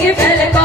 Yeah.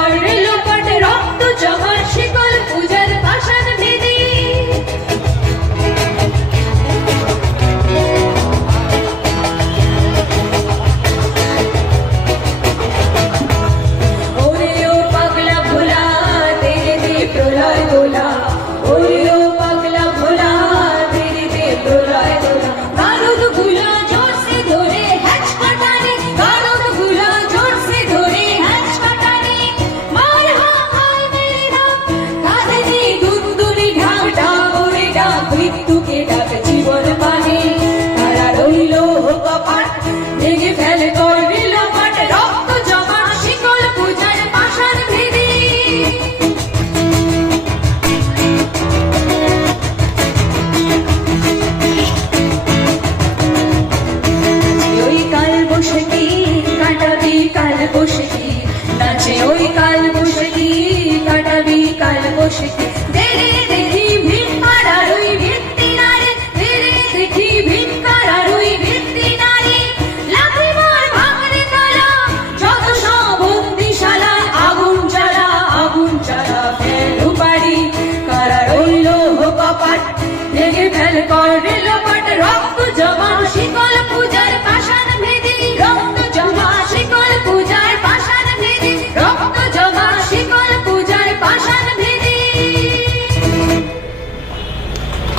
Coba.